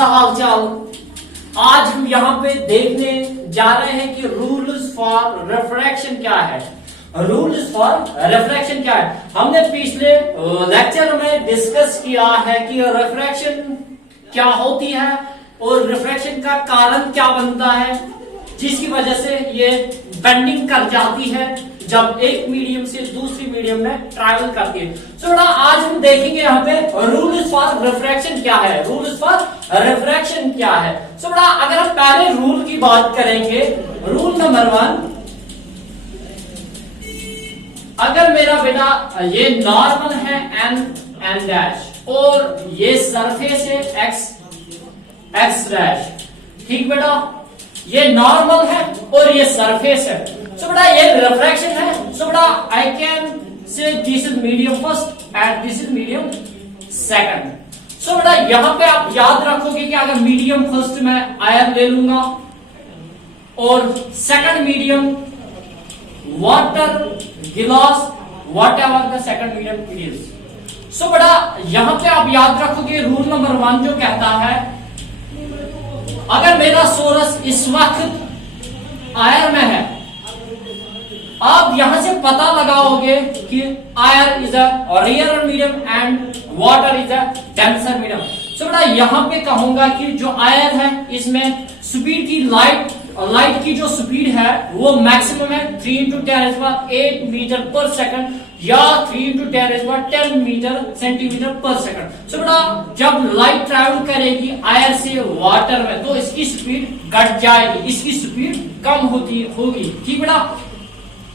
कैसा हाल चाल। आज हम यहाँ पे देखने जा रहे हैं कि रूल्स फॉर रिफ्रैक्शन क्या है। रूल्स फॉर रिफ्रैक्शन क्या है, हमने पिछले लेक्चर में डिस्कस किया है कि रिफ्रैक्शन क्या होती है और रिफ्रैक्शन का कारण क्या बनता है, जिसकी वजह से ये बेंडिंग कर जाती है जब एक मीडियम से दूसरी मीडियम में ट्रैवल करती है। तो आज हम देखेंगे यहाँ पे रूल्स फॉर रिफ्रैक्शन क्या है। रूल्स फॉर रिफ्रैक्शन क्या है। अगर हम पहले रूल की बात करेंगे, रूल नंबर 1, अगर मेरा बेटा ये नॉर्मल है एन डैश और ये सरफेस है एक्स डैश, ठीक बेटा, ये नॉर्मल है और ये सरफेस है। बेटा ये रिफ्रैक्शन है। बेटा I can say this is medium first and this is medium second. बेटा यहां पे आप याद रखोगे कि अगर मीडियम फर्स्ट में आयरन ले लूंगा और सेकंड मीडियम वाटर गिलास what ever the second medium is. बेटा यहां पे आप याद रखोगे रूल नंबर 1 जो कहता है, अगर मेरा सोर्स इस वक्त आयर में है, आप यहां से पता लगाओगे कि air is a rare medium and water is a denser medium. बेटा यहां पे कहूंगा कि जो आयर है इसमें स्पीड की लाइट की जो स्पीड है वो मैक्सिमम है 3 into 10⁸ मीटर पर सेकंड या 3 into 10⁸ मीटर सेंटीमीटर पर सेकंड। बेटा जब लाइट ट्रैवल करेगी आयर से वाटर में तो इसकी स्पीड घट जाएगी, इसकी स्पीड कम होगी, ठीक बेटा।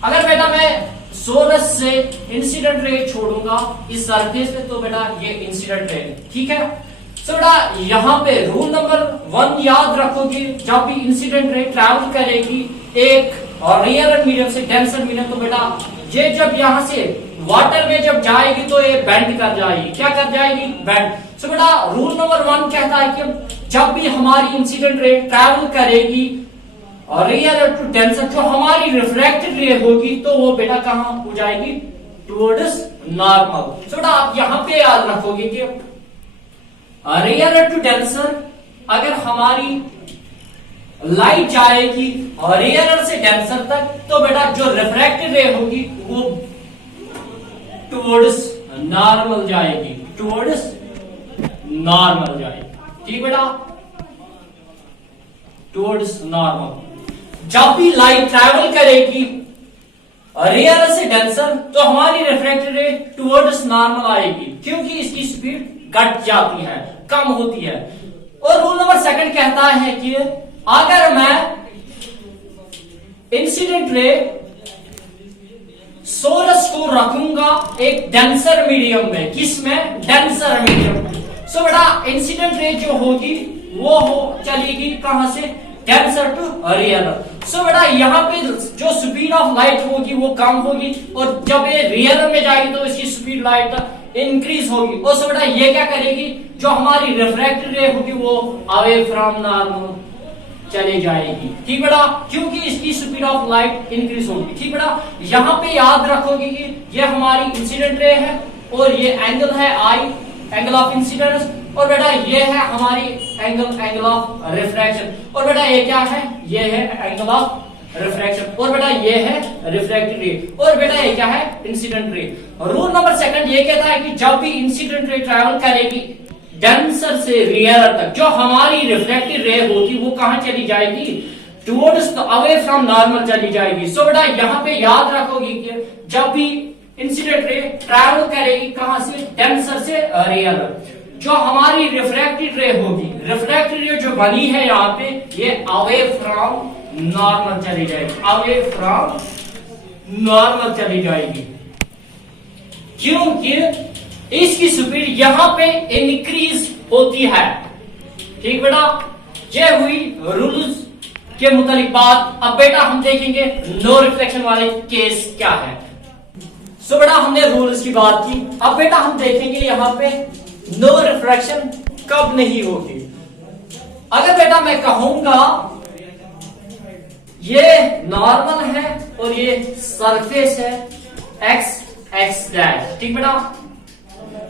अगर बेटा मैं सोर्स से इंसिडेंट रे छोड़ूंगा इस सरफेस पे तो बेटा ये इंसिडेंट रे, ठीक है। बेटा यहां पे रूल नंबर 1 याद रखोगे, जब भी इंसिडेंट रे ट्रैवल करेगी एक और रेयर मीडियम से डेंसर मीडियम तो बेटा ये जब यहां से वाटर में जब जाएगी तो ये बेंड कर जाएगी। क्या कर जाएगी? बेंड। बेटा रूल नंबर 1 कहता है कि जब भी हमारी इंसिडेंट रे ट्रैवल करेगी और रेयर टू डेंसर, जो हमारी रिफ्रैक्टेड रे होगी तो वो बेटा कहां हो जाएगी? Towards normal. बेटा आप यहां पे याद रखोगे कि रेयर टू डेंसर अगर हमारी लाइट जाएगी और रेयर से डेंसर तक तो बेटा जो रिफ्रैक्टेड रे होगी वो टुवर्ड्स नॉर्मल जाएगी, टुवर्ड्स नॉर्मल जाएगी, ठीक बेटा, टुवर्ड्स नॉर्मल। जब भी लाइट ट्रैवल करेगी रेयर से डेंसर तो हमारी रिफ्रैक्टेड रे टुवर्ड्स नॉर्मल आएगी, क्योंकि इसकी स्पीड घट जाती है, कम होती है। और रूल नंबर 2 कहता है कि अगर मैं इंसिडेंट रे सोर्स को रखूंगा एक डेंसर मीडियम में, किसमें? Denser medium. बेटा इंसिडेंट रे जो होगी वो चलेगी कहां से? Denser to rare. बेटा यहाँ पे जो स्पीड ऑफ लाइट होगी वो कम होगी और जब ये रेयर में जाएगी तो इसकी स्पीड लाइट इंक्रीज होगी। और बेटा ये क्या करेगी, जो हमारी रिफ्रैक्टेड रे होगी वो अवे फ्रॉम नॉर्मल चली जाएगी, ठीक बेटा, क्योंकि इसकी स्पीड ऑफ लाइट इंक्रीज होगी, ठीक बेटा। यहाँ पे याद रखोगे कि ये हमारी इंसिडेंट रे है और ये एंगल है आई, एंगल ऑफ इंसिडेंस, और बेटा ये है हमारी एंगल ऑफ रिफ्रैक्शन, और बेटा ये क्या है? ये है एंगल ऑफ रिफ्रैक्शन, और बेटा ये है रिफ्रैक्टेड रे, और बेटा ये क्या है? Incident ray. रूल नंबर 2 ये कहता है कि जब भी इंसिडेंट रे ट्रैवल करेगी डेंसर से रेयर तक, जो हमारी रिफ्रैक्टेड रे होगी वो कहां चली जाएगी? टुवर्ड्स अवे फ्रॉम नॉर्मल चली जाएगी। बेटा यहाँ पे याद रखोगी कि जब भी इंसिडेंट रे ट्रैवल करेगी कहां से? डेंसर से रेयर, जो हमारी रिफ्रैक्टेड रे होगी, रिफ्रैक्टेड रे जो बनी है यहाँ पे ये अवे फ्रॉम नॉर्मल चली जाएगी, अवे फ्रॉम नॉर्मल चली जाएगी, क्योंकि इसकी स्पीड यहां पे इंक्रीज होती है, ठीक बेटा। ये हुई रूल्स के मुतालिक बात। अब बेटा हम देखेंगे नो रिफ्लेक्शन वाले केस क्या है। बेटा हमने रूल्स की बात की, अब बेटा हम देखेंगे यहां पे नो रिफ्रैक्शन कब नहीं होगी। अगर बेटा मैं कहूंगा ये नॉर्मल है और ये सरफेस है एक्स डैश, ठीक बेटा,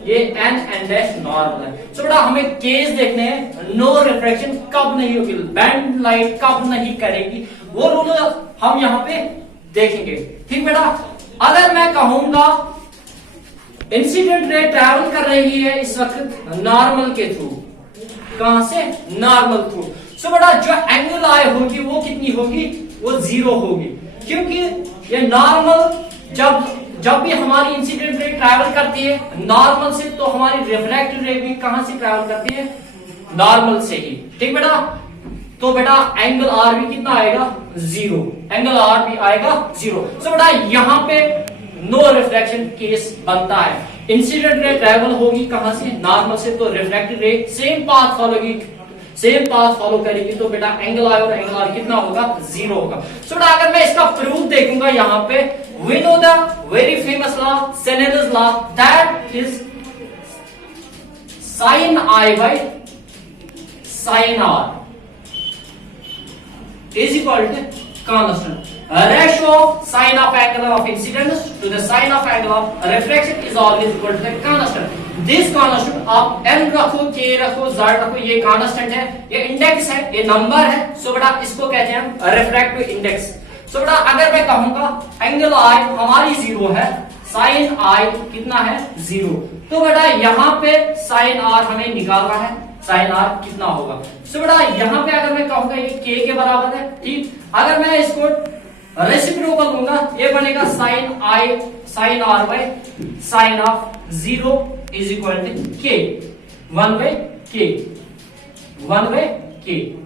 ये एन एन डैश नॉर्मल है। सो बेटा हमें केस देखने हैं, नो रिफ्रैक्शन कब नहीं होगी, बैंड लाइट कब नहीं करेगी, वो रूल हम यहाँ पे देखेंगे। ठीक बेटा, अगर मैं कहूंगा इंसिडेंट रे ट्रैवल कर रही है इस वक्त नॉर्मल के थ्रू, कहां से, नॉर्मल थ्रू। सो बेटा जो एंगल आई होगी वो कितनी होगी, वो 0 होगी, क्योंकि ये नॉर्मल जब भी हमारी इंसिडेंट रे ट्रैवल करती है नॉर्मल से, तो हमारी रिफ्रैक्टेड रे भी कहां से ट्रैवल करती है, नॉर्मल से ही। ठीक बेटा, तो बेटा एंगल आर भी कितना आएगा, 0, एंगल आर भी आएगा 0। सो बेटा यहाँ पे नो रिफ्लेक्शन केस बनता है, इंसिडेंट रे ट्रैवल होगी कहां से, नॉर्मल से, तो reflected ray same path follow करेगी, तो बेटा एंगल आई और एंगल आर कितना होगा, 0 होगा। सो बेटा अगर मैं इसका प्रूफ देखूंगा यहाँ पे, we know the very famous law, senators law, that is sine i by sine r is equal to constant. Ratio of sine of angle of incidence to the sine of angle of reflection is always equal to the constant. This constant आप n रखो, k रखो, z रखो, ये constant है, ये index है, ये number है। सो बेटा इसको कहते हैं हम रिफ्रैक्टिव इंडेक्स। सो बेटा अगर मैं कहूंगा एंगल आई हमारी 0 है, साइन आई कितना है, 0, तो बेटा यहाँ पे साइन आर हमें निकालना है, साइन आर कितना होगा। सो बेटा यहाँ पे अगर मैं कहूंगा ये k के बराबर है, ठीक, अगर मैं इसको रेसिप्रोकल लूंगा ये बनेगा sine r by sine of 0 is equal to k, 1 by k।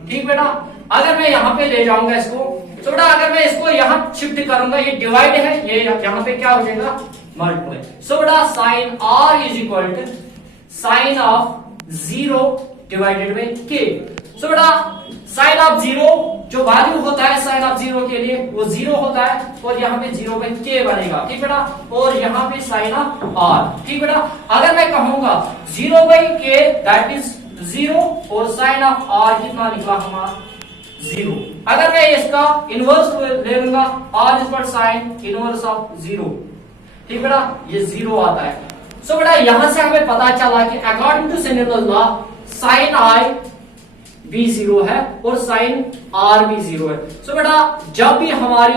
ठीक बेटा, अगर मैं यहाँ पे ले जाऊंगा इसको, तो बेटा अगर मैं इसको यहाँ शिफ्ट करूंगा, ये डिवाइड है, ये यहाँ पे क्या हो जाएगा, मल्टीप्लाई। सो बेटा sine r is equal to sine of 0 divided by k। So बेटा साइन ऑफ 0 जो वैल्यू होता है साइन ऑफ 0 के लिए वो 0 होता है, और यहाँ पे 0 बाई k बनेगा। ठीक बेटा, और यहाँ पे साइन ऑफ r। ठीक बेटा, अगर मैं कहूंगा 0 बाई k दैट इज 0, और साइन ऑफ r कितना निकला हमारा, 0। अगर मैं इसका इनवर्स ले लूंगा, r is sine inverse of 0। ठीक बेटा, ये 0 आता है। सो बेटा यहां से हमें पता चला कि according to senators law sine i भी 0 है और साइन आर भी 0 है। सो बेटा जब भी हमारी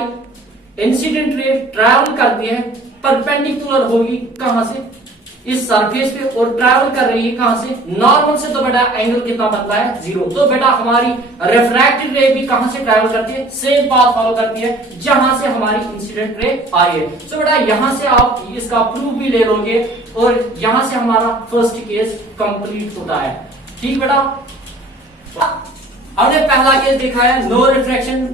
इंसिडेंट रे ट्रैवल करती है परपेंडिकुलर होगी कहां से, इस सरफेस पे, और ट्रैवल कर रही है कहां से, नॉर्मल से, तो बेटा एंगल कितना बनता है, 0। तो बेटा हमारी रिफ्रैक्टेड रे भी कहां से ट्रैवल करती है, सेम पाथ फॉलो करती है जहां से हमारी इंसिडेंट रे आई है। सो बेटा यहां से आप इसका प्रूफ भी ले लोगे, और यहां से हमारा फर्स्ट केस कंप्लीट होता है। ठीक बेटा, हमने पहला केस देखा है नो रिफ्रैक्शन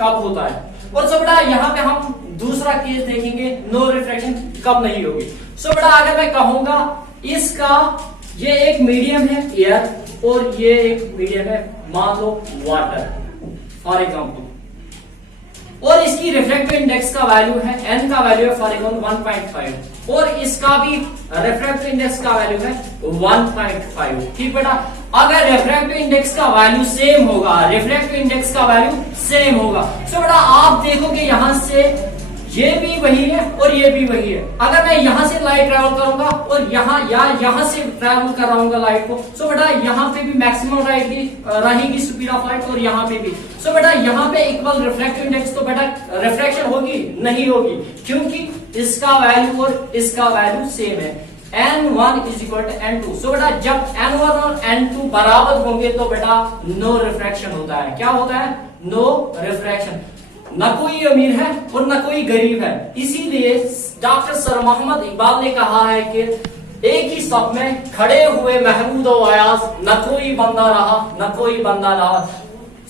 कब होता है, और सो बेटा यहाँ पे हम दूसरा केस देखेंगे नो रिफ्रैक्शन कब नहीं होगी। सो बेटा अगर मैं कहूंगा इसका ये एक मीडियम है एयर, और ये एक मीडियम है मान लो वाटर फॉर एग्जाम्पल, और इसकी रिफ्रैक्टिव इंडेक्स का वैल्यू है, n का वैल्यू है फॉर एग्जाम्पल 1.5, और इसका भी रिफ्रैक्टिव इंडेक्स का वैल्यू है 1.5। ठीक बेटा, अगर रिफ्रैक्टिव इंडेक्स का वैल्यू सेम होगा, रिफ्रैक्टिव इंडेक्स का वैल्यू सेम होगा, सो बेटा आप देखोगे यहां से ये भी वही है और ये भी वही है। अगर मैं यहां से लाइट ट्रैवल करूंगा और यहां से ट्रैवल कराऊंगा लाइट को, सो बेटा यहाँ पे भी मैक्सिमम रहेगी स्पीड ऑफ लाइट, और यहाँ पे भी। सो बेटा यहाँ पे इक्वल रिफ्रैक्टिव इंडेक्स, तो बेटा रिफ्रैक्शन होगी नहीं होगी, क्योंकि इसका वैल्यू और इसका वैल्यू सेम है, n1 is equal to n2। सो बेटा जब n1 और n2 बराबर होंगे तो बेटा नो रिफ्रैक्शन होता है। क्या होता है, नो रिफ्रैक्शन। न कोई अमीर है और न कोई गरीब है, इसीलिए डॉक्टर सर मोहम्मद इकबाल ने कहा है कि एक ही सफ में खड़े हुए महमूद और अयाज, न कोई बंदा रहा न कोई बंदा रहा।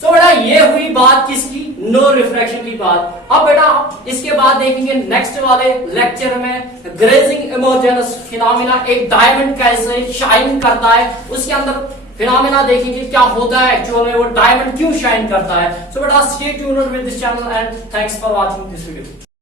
सो बेटा ये हुई बात किसकी, नो रिफ्रैक्शन की बात। अब बेटा इसके बाद देखेंगे नेक्स्ट वाले लेक्चर में ग्रेजिंग इमर्जेंस फिनोमेना, एक डायमंड कैसे शाइन करता है, उसके अंदर फिनोमेना देखेंगे क्या होता है एक्चुअल में, वो डायमंड क्यों शाइन करता है। सो बेटा stay tuned with this channel and thanks for watching this video.